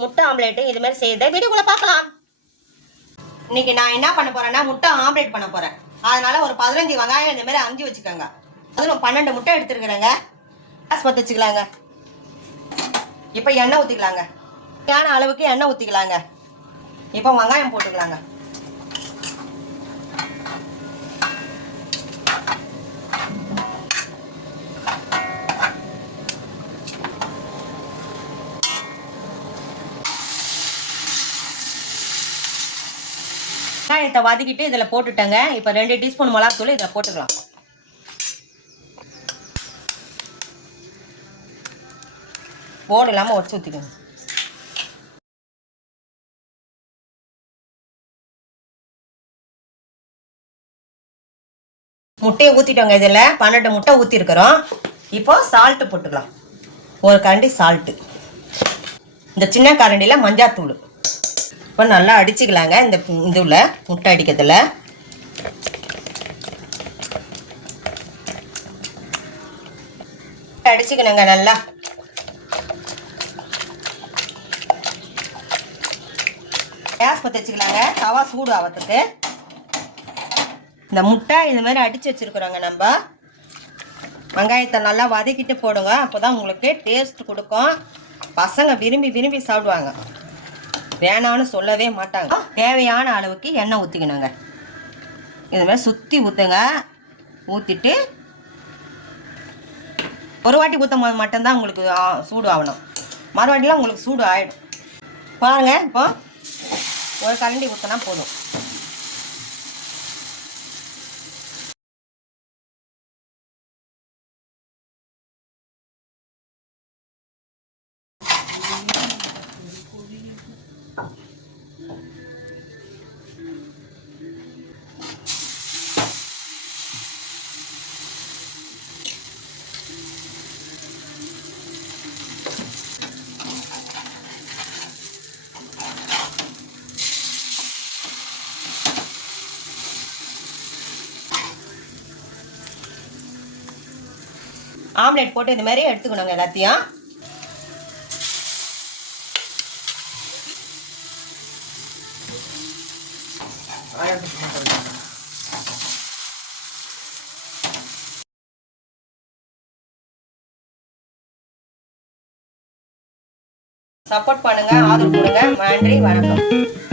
முட்டை ஆம்லேட்டு இது மாதிரி செய்த வீடியோக்குள்ள பார்க்கலாம். இன்னைக்கு நான் என்ன பண்ண போறேன்னா முட்டை ஆம்லேட் பண்ண போறேன். அதனால ஒரு 15 வெங்காயம் இந்த மாதிரி அரிஞ்சு வச்சுக்கோங்க. அதுவும் 12 முட்டை எடுத்துருக்குறேங்க. கேஸ் பற்ற வச்சுக்கலாங்க. இப்போ எண்ணெய் ஊற்றிக்கலாங்க. தேவையான அளவுக்கு எண்ணெய் ஊற்றிக்கலாங்க. இப்போ வெங்காயம் போட்டுக்கலாங்க. வெங்காயத்தை வதக்கிட்டு இதில் போட்டுட்டேங்க. இப்போ 2 டீஸ்பூன் மிளகாத்தூள் இதில் போட்டுக்கலாம். போடு இல்லாமல் உடச்சி ஊற்றிக்கோங்க. முட்டையை ஊற்றிட்டோங்க. இதில் 12 முட்டை ஊற்றிருக்கிறோம். இப்போ சால்ட்டு போட்டுக்கலாம். ஒரு கரண்டி சால்ட்டு, இந்த சின்ன கரண்டியில் மஞ்சாத்தூள். இப்போ நல்லா அடிச்சுக்கலாங்க. இந்த இதுல முட்டை அடிக்கிறதுல அடிச்சுக்கணுங்க. நல்லா கேஸ் பற்ற வச்சுக்கலாங்க. தவா சூடு ஆகிறதுக்கு இந்த முட்டை இது மாதிரி அடித்து வச்சுருக்குறோங்க. நம்ம வெங்காயத்தை நல்லா வதக்கிட்டு போடுங்க. அப்போ தான் உங்களுக்கு டேஸ்ட் கொடுக்கும். பசங்க விரும்பி விரும்பி சாப்பிடுவாங்க. வேணான்னு சொல்லவே மாட்டாங்க. தேவையான அளவுக்கு எண்ணெய் ஊற்றிக்கணுங்க. இது மாதிரி சுற்றி ஊற்றுங்க. ஊற்றிட்டு ஒரு வாட்டி ஊற்றும் போது மட்டும்தான் உங்களுக்கு சூடு ஆகணும். மறுவாட்டிலாம் உங்களுக்கு சூடு ஆகிடும். பாருங்கள், இப்போ ஒரு கரண்டி ஊற்றினா போதும். ஆம்லேட் போட்டு இந்த மாதிரி எடுத்துக்கணுங்க எல்லாத்தையும். சப்போர்ட் பண்ணுங்க, ஆதரவு கொடுங்க. நன்றி, வணக்கம்.